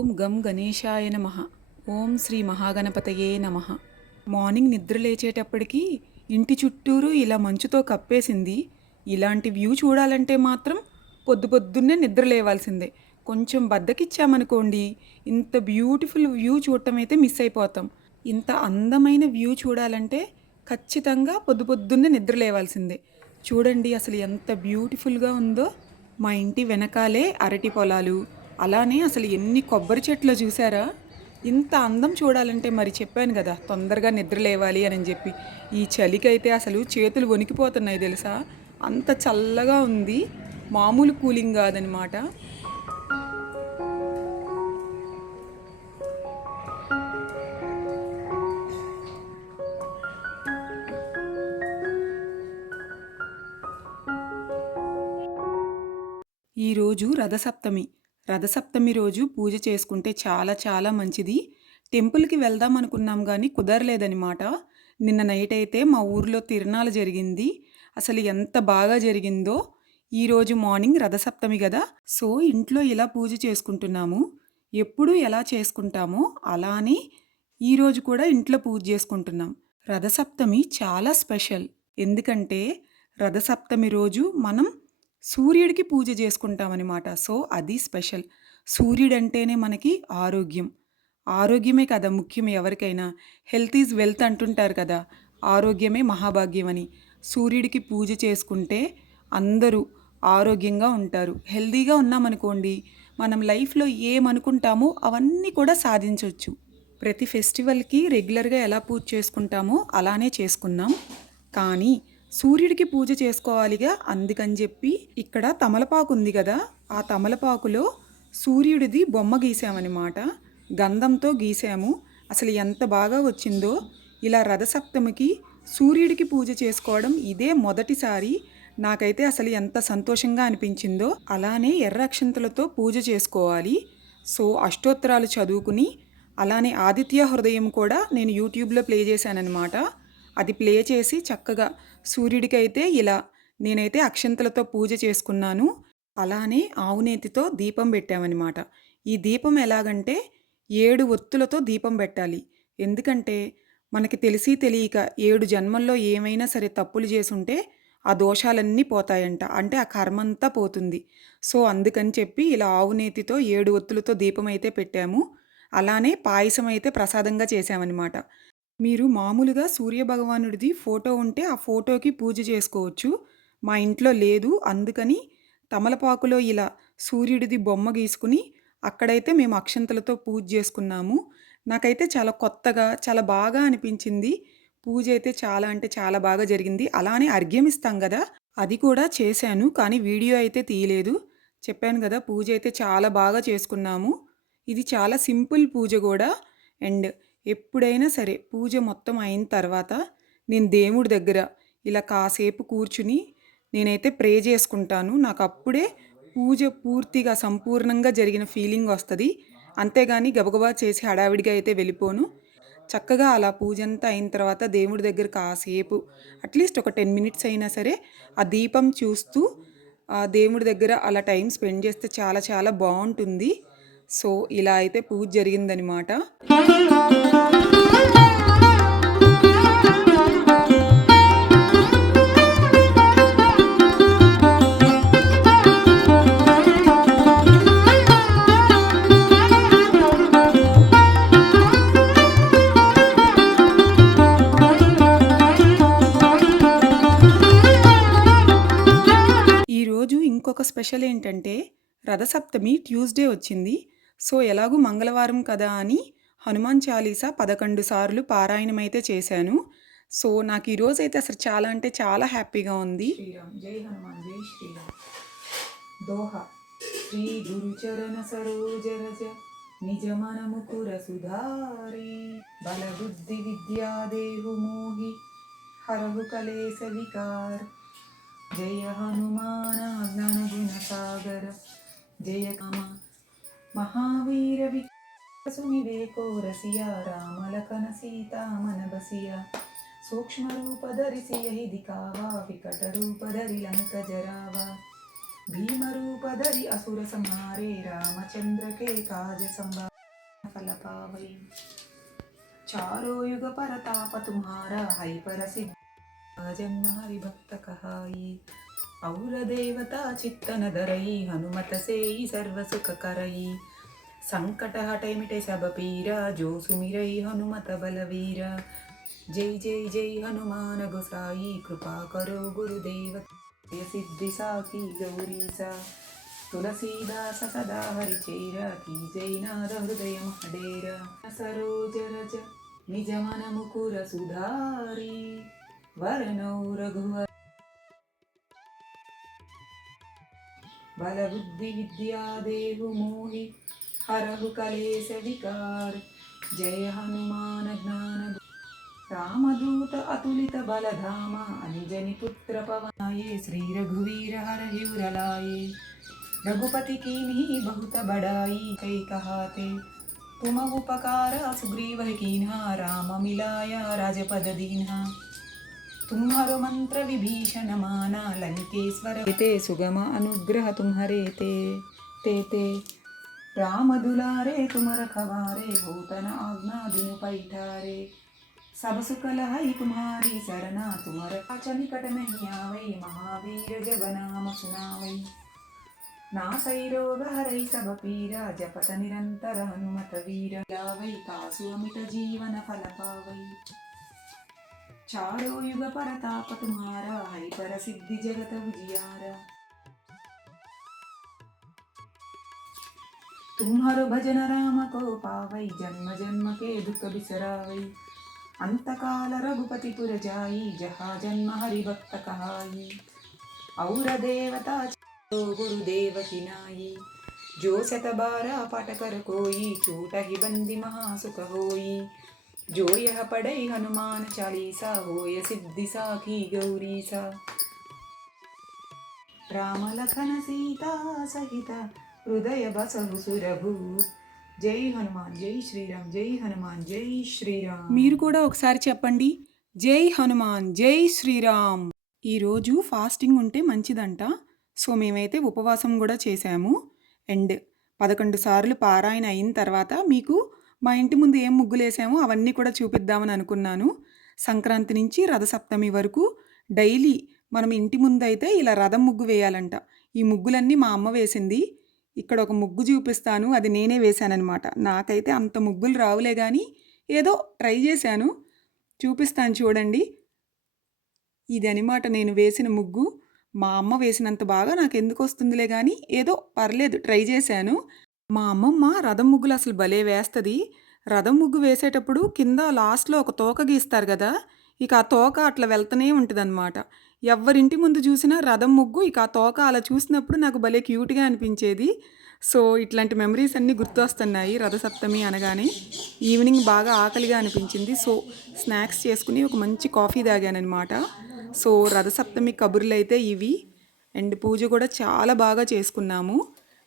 ఓం గం గణేశాయ నమః. ఓం శ్రీ మహాగణపతయే నమః. మార్నింగ్ నిద్ర లేచేటప్పటికి ఇంటి చుట్టూరు ఇలా మంచుతో కప్పేసింది. ఇలాంటి వ్యూ చూడాలంటే మాత్రం పొద్దున్నే నిద్ర లేవాల్సిందే. కొంచెం బద్దకిచ్చామనుకోండి, ఇంత బ్యూటిఫుల్ వ్యూ చూడటం అయితే మిస్ అయిపోతాం. ఇంత అందమైన వ్యూ చూడాలంటే ఖచ్చితంగా పొద్దున్నే నిద్ర లేవాల్సిందే. చూడండి అసలు ఎంత బ్యూటిఫుల్గా ఉందో. మా ఇంటి వెనకాలే అరటి పొలాలు, అలానే అసలు ఎన్ని కొబ్బరి చెట్లు చూసారా. ఇంత అందం చూడాలంటే మరి చెప్పాను కదా తొందరగా నిద్ర లేవాలి అని చెప్పి. ఈ చలికైతే అసలు చేతులు వణికిపోతున్నాయి తెలుసా. అంత చల్లగా ఉంది, మామూలు కూలింగ్ కాదనమాట. ఈరోజు రథసప్తమి రోజు పూజ చేసుకుంటే చాలా చాలా మంచిది. టెంపుల్కి వెళ్దాం అనుకున్నాం కానీ కుదరలేదనమాట. నిన్న నైట్ అయితే మా ఊర్లో తిరునాళ్ళ జరిగింది. అసలు ఎంత బాగా జరిగిందో. ఈరోజు మార్నింగ్ రథసప్తమి కదా, సో ఇంట్లో ఇలా పూజ చేసుకుంటున్నాము. ఎప్పుడు ఎలా చేసుకుంటామో అలానే ఈరోజు కూడా ఇంట్లో పూజ చేసుకుంటున్నాం. రథసప్తమి చాలా స్పెషల్. ఎందుకంటే రథసప్తమి రోజు మనం సూర్యుడికి పూజ చేసుకుంటామన్నమాట. సో అది స్పెషల్. సూర్యుడంటేనే మనకి ఆరోగ్యం. ఆరోగ్యమే కదా ముఖ్యం ఎవరికైనా. హెల్త్ ఈజ్ వెల్త్ అంటుంటారు కదా, ఆరోగ్యమే మహాభాగ్యం అని. సూర్యుడికి పూజ చేసుకుంటే అందరూ ఆరోగ్యంగా ఉంటారు. హెల్తీగా ఉన్నామనుకోండి, మనం లైఫ్లో ఏమనుకుంటామో అవన్నీ కూడా సాధించవచ్చు. ప్రతి ఫెస్టివల్కి రెగ్యులర్గా ఎలా పూజ చేసుకుంటామో అలానే చేసుకున్నాం. కానీ సూర్యుడికి పూజ చేసుకోవాలిగా, అందుకని చెప్పి ఇక్కడ తమలపాకు ఉంది కదా, ఆ తమలపాకులో సూర్యుడిది బొమ్మ గీసామన్నమాట. గంధంతో గీసాము. అసలు ఎంత బాగా వచ్చిందో. ఇలా రథసప్తమికి సూర్యుడికి పూజ చేసుకోవడం ఇదే మొదటిసారి. నాకైతే అసలు ఎంత సంతోషంగా అనిపించిందో. అలానే ఎర్ర అక్షంతలతో పూజ చేసుకోవాలి. సో అష్టోత్తరాలు చదువుకుని, అలానే ఆదిత్య హృదయం కూడా నేను యూట్యూబ్లో ప్లే చేశానన్నమాట. అది ప్లే చేసి చక్కగా సూర్యుడికి అయితే ఇలా నేనైతే అక్షంతలతో పూజ చేసుకున్నాను. అలానే ఆవునేతితో దీపం పెట్టామన్నమాట. ఈ దీపం ఎలాగంటే 7 ఒత్తులతో దీపం పెట్టాలి. ఎందుకంటే మనకి తెలిసి తెలియక 7 జన్మల్లో ఏమైనా సరే తప్పులు చేసుంటే ఆ దోషాలన్నీ పోతాయంట. అంటే ఆ కర్మంతా పోతుంది. సో అందుకని చెప్పి ఇలా ఆవునేతితో 7 ఒత్తులతో దీపం అయితే పెట్టాము. అలానే పాయసం అయితే ప్రసాదంగా చేశామన్నమాట. మీరు మామూలుగా సూర్యభగవానుడిది ఫోటో ఉంటే ఆ ఫోటోకి పూజ చేసుకోవచ్చు. మా ఇంట్లో లేదు, అందుకని తమలపాకులో ఇలా సూర్యుడిది బొమ్మ గీసుకుని అక్కడైతే మేము అక్షంతలతో పూజ చేసుకున్నాము. నాకైతే చాలా కొత్తగా చాలా బాగా అనిపించింది. పూజ అయితే చాలా అంటే చాలా బాగా జరిగింది. అలానే అర్ఘ్యం ఇస్తాం కదా, అది కూడా చేశాను. కానీ వీడియో అయితే తీయలేదు. చెప్పాను కదా పూజ అయితే చాలా బాగా చేసుకున్నాము. ఇది చాలా సింపుల్ పూజ కూడా. అండ్ ఎప్పుడైనా సరే పూజ మొత్తం అయిన తర్వాత నేను దేవుడి దగ్గర ఇలా కాసేపు కూర్చుని నేనైతే ప్రే చేసుకుంటాను. నాకు అప్పుడే పూజ పూర్తిగా సంపూర్ణంగా జరిగిన ఫీలింగ్ వస్తుంది. అంతేగాని గబగబా చేసి హడావిడిగా అయితే వెళ్ళిపోను. చక్కగా అలా పూజ అంతా అయిన తర్వాత దేవుడి దగ్గర కాసేపు అట్లీస్ట్ ఒక 10 మినిట్స్ అయినా సరే ఆ దీపం చూస్తూ ఆ దేవుడి దగ్గర అలా టైం స్పెండ్ చేస్తే చాలా చాలా బాగుంటుంది. సో ఇలా అయితే పూజ జరిగిందనమాట. ఈరోజు ఇంకొక స్పెషల్ ఏంటంటే రథసప్తమి ట్యూస్డే వచ్చింది. సో ఎలాగూ మంగళవారం కదా అని హనుమాన్ చాలీసా 11 సార్లు పారాయణం అయితే చేశాను. సో నాకు ఈరోజు అయితే అసలు చాలా అంటే చాలా హ్యాపీగా ఉంది. శ్రీరామ్ జై హనుమాన్ జై శ్రీరామ్. దోహ శ్రీ గురుచరణ సరోజరజ నిజ మనముకుర సుధారి బల బుద్ధి విద్యా దేహు మోహి హరహు కలేశ వికార్. జయ హనుమాన జ్ఞాన గుణ సాగర జయ కామ महावीर विवेको रसिया राम लखन सीता मन बसिया. सूक्ष्म रूप धरिसि यही दिखावा विकट रूप धरि लंक जरावा. भीम रूप धरि असुर संहारे रामचंद्र के काज संभारे. फल पावई। चारो युग परताप तुम्हारा, हई पर सिद्ध जन्म हरि भक्त कहाई। और देवता चित्तन धरई, हनुमत से सर्व सुख करई। संकट हटै मिटे सब पीरा, जो सुमिरई हनुमत बलवीरा। जय जय जय हनुमान गोसाई, कृपा करो गुरुदेव सिद्धि साखी गौरी सा। तुलसीदास सदा हरिचेरा, की जय नाद हृदय महडेरा। सरोज रज निज मन मुकुर सुधारी, वरनौ रघुवर बल बुद्धि विद्या देहु मोहि, हरहु कलेश विकार। जय हनुमान ज्ञान रामदूत अतुलित बल धामा, अंजनी पुत्र पवनाये। श्री रघुवीर हरहि उर लाए, रघुपति कीन्ही बहुत बड़ाई। कई कहाते तुम उपकार, सुग्रीव कीन्हा। राम मिलाया राजपद दीन्हा। तुम्हारो मंत्र विभीषण माना, लंकेश्वर ते सुगम अनुग्रह तुम्हारे ते राम दुलारे तुम रखवारे। होतन आज्ञा बिनु पैठारे, सब सुख लहई तुम्हारी सरना। तुम रक्षा निकट नहीं आवै, महावीर जब नाम सुनावै। नासै रोग हरै सब पीरा, जपत निरंतर हनुमत वीरा। लावै कासु अमित जीवन फल पावै, चारो युग परताप तुम्हारा। हरि पर सिद्धि जगत उजियारा। तुम्हारो भजन राम को पावै, जन्म जन्म के दुख बिसरावै। अंत काल रघुपति पुर जाई, जहाँ जन्म हरि भक्त कहाई। और देवता गुरुदेव की नाई, जो सत बारा पाठ कर कोई। छूटहि बंदी महासुख होई, जो यह पढ़ै हनुमान चालीसा। होय सिद्धि साखी गौरी सा। राम लखन सीता सहित, हृदय बसहु सुरभूत। జై హనుమాన్ జై శ్రీరామ్, జై హనుమాన్ జై శ్రీరామ్. మీరు కూడా ఒకసారి చెప్పండి, జై హనుమాన్ జై శ్రీరామ్. ఈరోజు ఫాస్టింగ్ ఉంటే మంచిదంట. సో మేమైతే ఉపవాసం కూడా చేశాము. అండ్ 11 సార్లు పారాయణ అయిన తర్వాత మీకు మా ఇంటి ముందు ఏం ముగ్గులేసామో అవన్నీ కూడా చూపిద్దామని అనుకున్నాను. సంక్రాంతి నుంచి రథసప్తమి వరకు డైలీ మనం ఇంటి ముందు అయితే ఇలా రథం ముగ్గు వేయాలంట. ఈ ముగ్గులన్నీ మా అమ్మ వేసింది. ఇక్కడ ఒక ముగ్గు చూపిస్తాను, అది నేనే వేశానన్నమాట. నాకైతే అంత ముగ్గులు రావులే కానీ ఏదో ట్రై చేశాను, చూపిస్తాను చూడండి. ఇది అనమాట నేను వేసిన ముగ్గు. మా అమ్మ వేసినంత బాగా నాకు ఎందుకు వస్తుందిలే కానీ ఏదో పర్లేదు ట్రై చేశాను. మా అమ్మమ్మ రథం ముగ్గులు అసలు భలే వేస్తుంది. రథం ముగ్గు వేసేటప్పుడు కింద లాస్ట్లో ఒక తోక గీస్తారు కదా, ఇక ఆ తోక అట్లా వెళ్తూనే ఉంటుంది అనమాట. ఎవరింటి ముందు చూసినా రథం ముగ్గు, ఇక ఆ తోక అలా చూసినప్పుడు నాకు భలే క్యూట్గా అనిపించేది. సో ఇట్లాంటి మెమరీస్ అన్నీ గుర్తొస్తున్నాయి రథసప్తమి అనగానే. ఈవినింగ్ బాగా ఆకలిగా అనిపించింది. సో స్నాక్స్ చేసుకుని ఒక మంచి కాఫీ తాగానమాట. సో రథసప్తమి కబుర్లు అయితే ఇవి. అండ్ పూజ కూడా చాలా బాగా చేసుకున్నాము.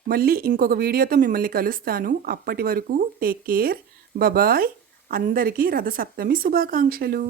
మళ్ళీ ఇంకొక వీడియోతో మిమ్మల్ని కలుస్తాను. అప్పటి వరకు టేక్ కేర్, బాయ్. అందరికీ రథసప్తమి శుభాకాంక్షలు.